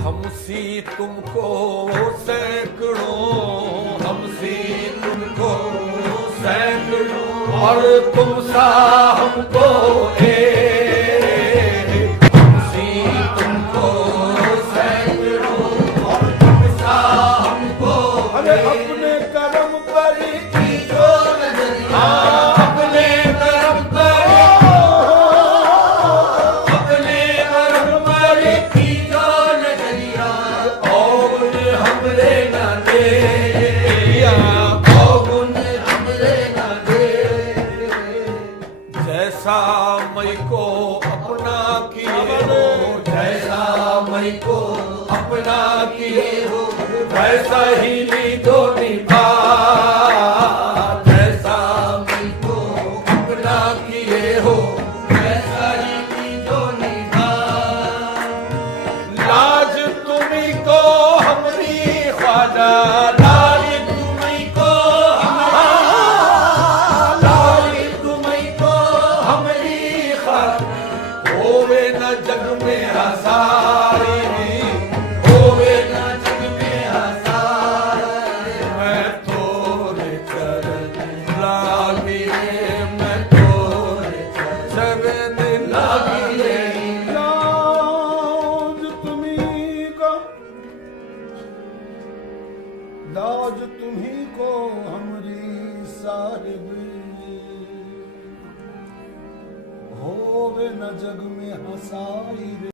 हमसी तुमको सैकड़ों, हमसी तुमको सैकड़ों और तुम सा हमको एक। हमसी तुमको सैकड़ों और तुम सा हमको एक। अपने कर्म पर जो नजरिया, अपने कर्म पर, अपने कर्म पर की जो नजरिया और हमरे न दे, और हमरे न दे। जैसा मई को अपना किए हो, जैसा मई को अपना किए हो, वैसा ही लीधो निभा। जैसा मई को अपना किए हो, वैसा ही लीधो निभा। लाज तुम्ही को हमरी ख्वाजा, लाज तुम्ही को, लाज तुम्ही को हमरी ख्वाजा। होवे न जग में हसारी, होवे न जग में हसारी। मैं तोरे चरण लागी, मैं तोरे चरण लागी। लाज तुम्ही को, लाज तुम्ही को हमरी साहिब। होवे न जग में हसाई रे।